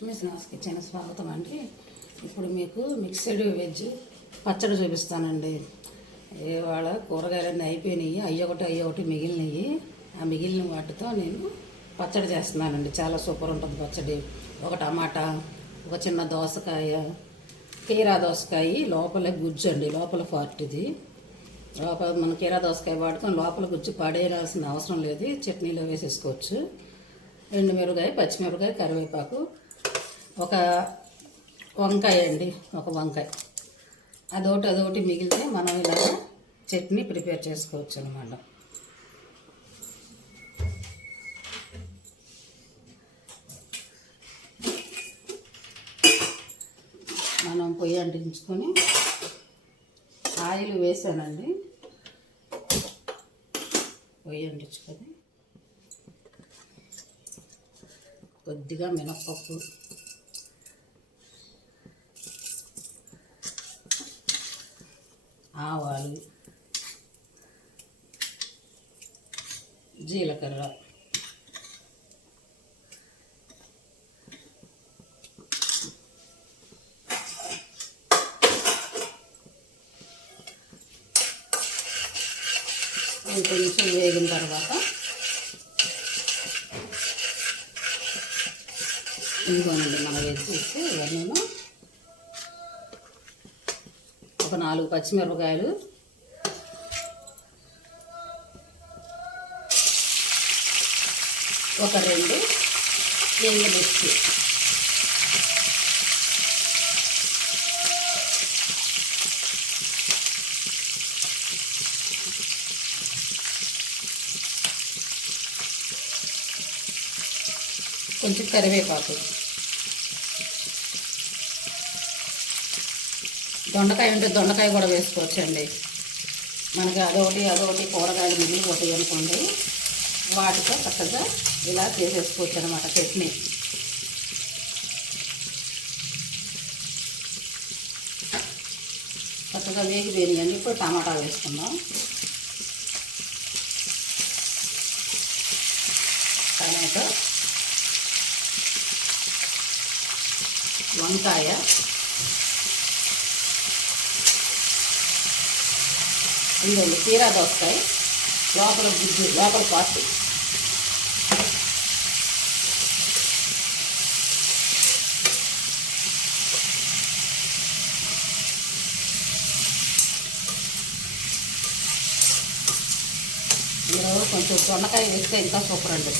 Lakshmi snacks kitchen స్వాగతం అండి. ఇప్పుడు మీకు మిక్స్డ్ వెజ్ పచ్చడి చూపిస్తానండి. ఇవాళ కూరగాయలన్నీ అయిపోయినాయి, అయ్యొకటి మిగిలినవి. ఆ మిగిలిన వాటితో నేను పచ్చడి చేస్తున్నానండి. చాలా సూపర్ ఉంటుంది పచ్చడి. ఒక టమాటా, ఒక చిన్న దోసకాయ, కీరా దోసకాయ, లోపల గుజ్జు అండి, లోపల పార్ట్ ఇది. లోపల మన కీరా దోసకాయ వాడుకొని లోపల గుజ్జు పడేయాల్సిన అవసరం లేదు, చట్నీలో వేసేసుకోవచ్చు. ఎండుమిరపకాయ, పచ్చిమిరపకాయ, కరివేపాకు, ఒక వంకాయ అండి, ఒక వంకాయ. అదొకటి మిగిలితే మనం ఇలాగ చట్నీ ప్రిపేర్ చేసుకోవచ్చు అనమాట. మనం పొయ్యి అంటించుకొని ఆయిల్ వేసానండి. పొయ్యి అంటించుకొని కొద్దిగా మినప్పప్పు, ఆవాలు, జీలకర్ర, కొంచెం వేగిన తర్వాత ఇదిగోనండి మన వెజ్జెస్ ఇవన్నీ. ఒక 4 పచ్చిమిరపకాయలు, ఒక 2 ఎండుమిర్చి, కొంచెం కరివేపాకు, దొండకాయ ఉంటే దొండకాయ కూడా వేసుకోవచ్చండి. మనకి అదొకటి కూరగాయలు మిగిలిపోతాయి అనుకోండి, వాటితో చక్కగా ఇలా చేసేసుకోవచ్చు అనమాట చట్నీ. చక్కగా వేగిపోయినాయండి. ఇప్పుడు టమాటా వేసుకుందాం. టమాటో, వంకాయ, ఇందులో కీరా దోసకాయ, లోపల గుజ్జు, లోపల పాటు, ఇందులో కొంచెం దొండకాయ వేస్తే ఇంకా సూపర్ అండి.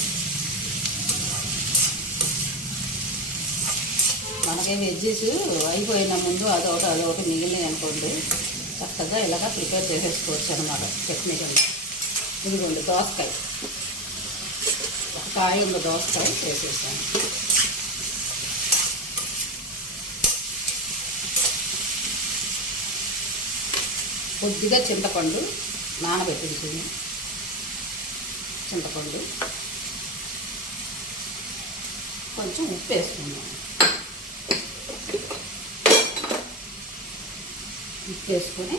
మనకి వెజ్జెస్ అయిపోయిన ముందు అదొకటి మిగిలినవి అనుకోండి, చక్కగా ఇలాగ ప్రిపేర్ చేసేసుకోవచ్చు అనమాట చట్నీ కింద. ఇదిగోండి దోసకాయ, ఒక కాయ ఉన్న దోసకాయ వేసేసాను. కొద్దిగా చింతపండు నానబెట్టించింది, చింతపండు, కొంచెం ఉప్పు వేసుకున్నాను. ఉప్పు వేసుకొని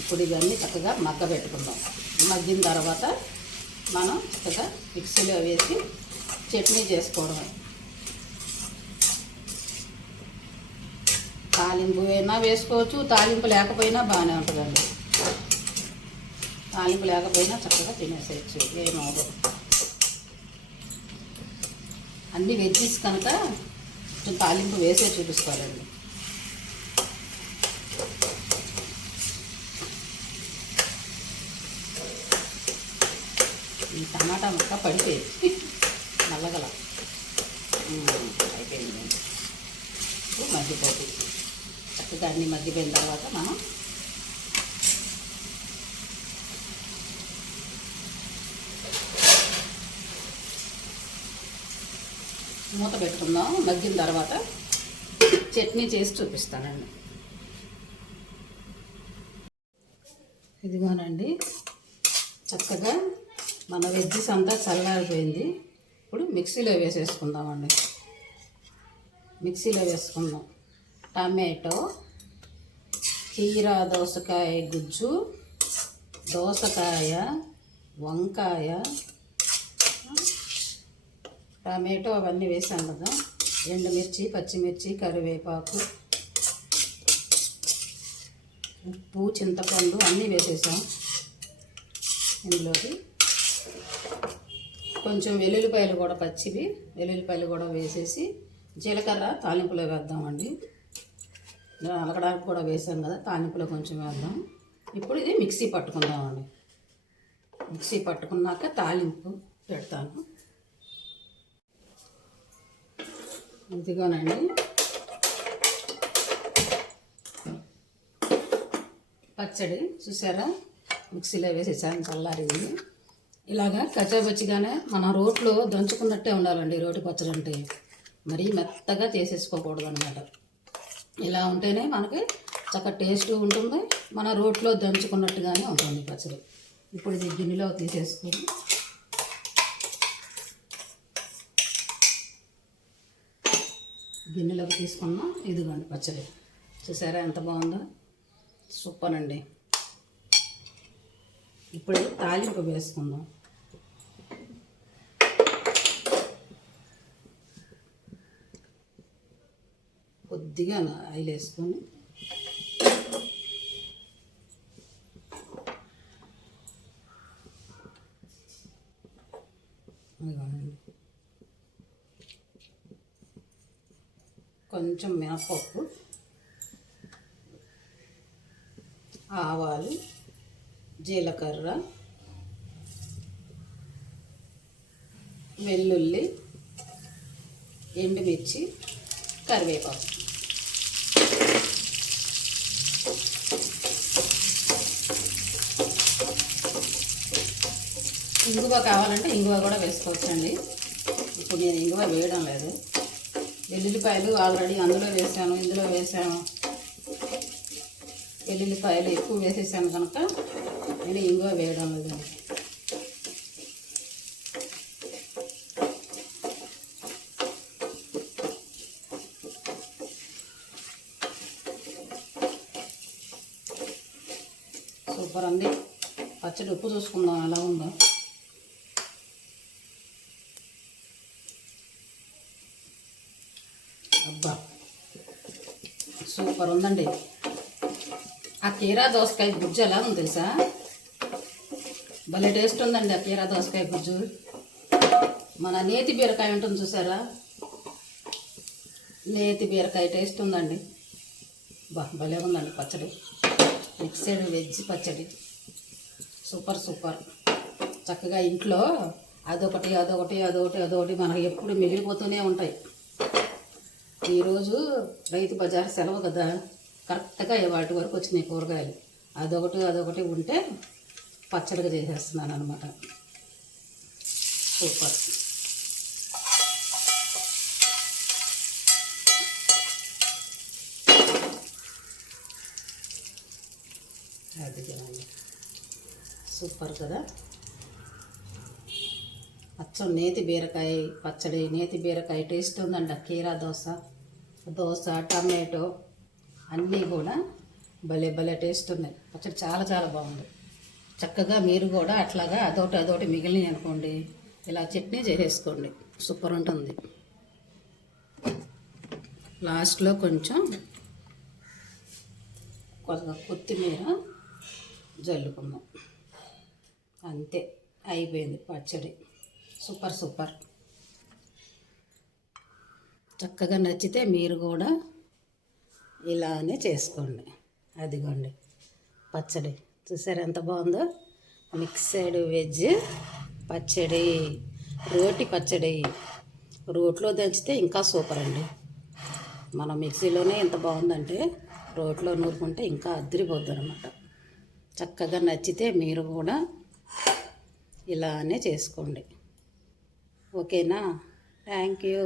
ఇప్పుడు ఇవన్నీ చక్కగా మగ్గబెట్టుకుందాం. మగ్గిన తర్వాత మనం చక్కగా మిక్సీలో వేసి చట్నీ చేసుకోవడమే. తాలింపు అయినా వేసుకోవచ్చు, తాలింపు లేకపోయినా బాగానే ఉంటుందండి. తాలింపు లేకపోయినా చక్కగా తినేసేయచ్చు, ఏమవుతుంది. అన్ని వెజ్జెస్ కనుక కొంచెం తాలింపు వేసే చూపిస్తారండి. ఈ టమాటా ముక్క పడిపోయింది నల్లగల అయిపోయింది. ఇప్పుడు మగ్గిపోతుంది. చక్కగా అన్నీ మగ్గిపోయిన తర్వాత మనం మూత పెట్టుకుందాం. మగ్గిన తర్వాత చట్నీ చేసి చూపిస్తానండి. ఇదిగోనండి, చక్కగా మన వెజ్జెస్ అంతా చల్లారిపోయింది. ఇప్పుడు మిక్సీలో వేసేసుకుందామండి. మిక్సీలో వేసుకుందాం. టమాటో, కీరా దోసకాయ గుజ్జు, దోసకాయ, వంకాయ, టమాటో అవన్నీ వేసాం కదా, ఎండుమిర్చి, పచ్చిమిర్చి, కరివేపాకు, ఉప్పు, చింతపండు అన్నీ వేసేసాం. ఇందులోకి కొంచెం వెల్లుల్లిపాయలు కూడా పచ్చివి వెల్లుల్లిపాయలు కూడా వేసేసి జీలకర్ర తాలింపులో వేద్దామండి. అలకడానికి కూడా వేసాం కదా, తాలింపులో కొంచెం వేద్దాం. ఇప్పుడు ఇది మిక్సీ పట్టుకుందామండి. మిక్సీ పట్టుకున్నాక తాలింపు పెడతాను. ఇదిగోనండి పచ్చడి చూసారా, మిక్సీలో వేసేసాను, చల్లారింది. ఇలాగా కచ్చాపచ్చిగానే మన రోట్లో దంచుకున్నట్టే ఉండాలండి రోటి పచ్చడి అంటే. మరీ మెత్తగా చేసేసుకోకూడదు అనమాట. ఇలా ఉంటేనే మనకి చక్కగా టేస్ట్ ఉంటుంది, మన రోట్లో దంచుకున్నట్టుగానే ఉంటుంది పచ్చడి. ఇప్పుడు ఇది గిన్నెలో తీసేసుకొని గిన్నెలోకి తీసుకున్నాం. ఇదిగోండి పచ్చడి చూసారా ఎంత బాగుందో, సూపర్ అండి. ఇప్పుడు తాలింపు వేసుకుందాం. కొద్దిగా ఆయిల్ వేసుకొని కొంచెం మినపప్పు, ఆవాలు, జీలకర్ర, వెల్లుల్లి, ఎండుమిర్చి, కరివేపాకు. ఇంగువ కావాలంటే ఇంగువ కూడా వేసుకోవచ్చండి. ఇప్పుడు నేను ఇంగువ వేయడం లేదు. వెల్లుల్లిపాయలు ఆల్రెడీ అందులో వేసాను, ఇందులో వేసాను. వెల్లుల్లిపాయలు ఎక్కువ వేసేసాను కనుక నేను ఇంగువ వేయడం లేదు. సూపర్ అండి పచ్చడి. ఉప్పు చూసుకుందాం ఎలా ఉందో. అబ్బా సూపర్ ఉందండి. ఆ కీరా దోసకాయ గుజ్జు ఎలా ఉంది తెలుసా, భలే టేస్ట్ ఉందండి ఆ కీరా దోసకాయ గుజ్జు. మన నేతి బీరకాయ ఉంటుంది చూసారా, నేతి బీరకాయ టేస్ట్ ఉందండి. భలే ఉందండి పచ్చడి. మిక్స్డ్ వెజ్ పచ్చడి సూపర్ సూపర్. చక్కగా ఇంట్లో అదొకటి అదొకటి అదొకటి అదొకటి మనకి ఎప్పుడు మిగిలిపోతూనే ఉంటాయి. ఈరోజు రైతు బజార్ సెలవు కదా, కరెక్ట్గా వాటి వరకు వచ్చినాయి కూరగాయలు. అదొకటి అదొకటి ఉంటే పచ్చడిగా చేసేస్తున్నాను అనమాట. సూపర్. అది సూపర్ కదా. అచ్చం నేతి బీరకాయ పచ్చడి, నేతి బీరకాయ టేస్ట్ ఉందండి. కీరా దోశ, టమాటో అన్నీ కూడా భలే భలే టేస్ట్ ఉన్నాయి. పచ్చడి చాలా చాలా బాగుంది. చక్కగా మీరు కూడా అట్లాగా అదొకటి మిగిలినవి అనుకోండి, ఇలా చట్నీ చేసేసుకోండి, సూపర్ ఉంటుంది. లాస్ట్లో కొంచెం కొత్తిమీర జల్లుకుందాం. అంతే, అయిపోయింది పచ్చడి. Super super. చక్కగా నచ్చితే మీరు కూడా ఇలానే చేసుకోండి. అదిగోండి పచ్చడి చూసారు ఎంత బాగుందో. మిక్స్డ్ వెజ్ పచ్చడి, రోటి పచ్చడి. రోట్లో దంచితే ఇంకా సూపర్ అండి. మనం మిక్సీలోనే ఎంత బాగుందంటే రోట్లో నూరుకుంటే ఇంకా అద్దరిపోద్ది అనమాట. చక్కగా నచ్చితే మీరు కూడా ఇలానే చేసుకోండి. ఓకేనా? Thank you.